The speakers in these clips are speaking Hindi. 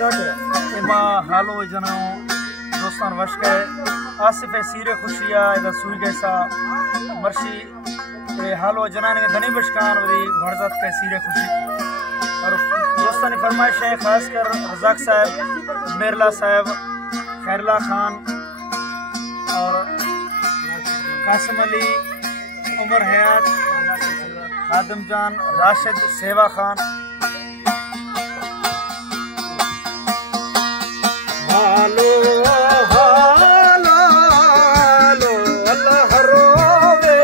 इमा हालो जनो दोस्तान वश के आसिफ सीरे खुशिया इधर सुई कैसा मर्शी हालो जनाने के धनी बशकान वही भरजात के सीरे खुशी और दोस्तान की फरमाइश है खासकर रज़ाक साहब, मेरला साहब, खैरला खान और कासिम अली, उमर हयात, खादिम जान, राशिद, सेवा खान। हालो हालो हालो अल्लाह रोवे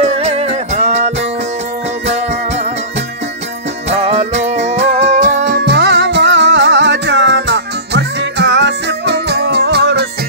हालो हालो मामा जाना मर्शी आसिफ मोर सी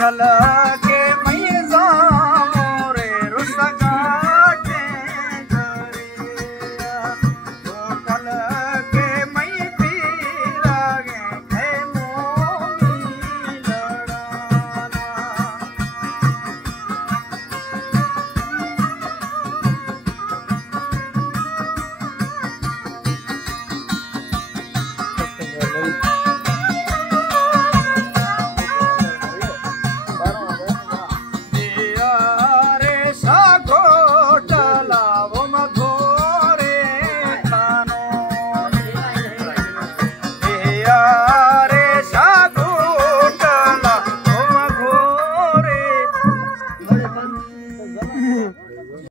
चला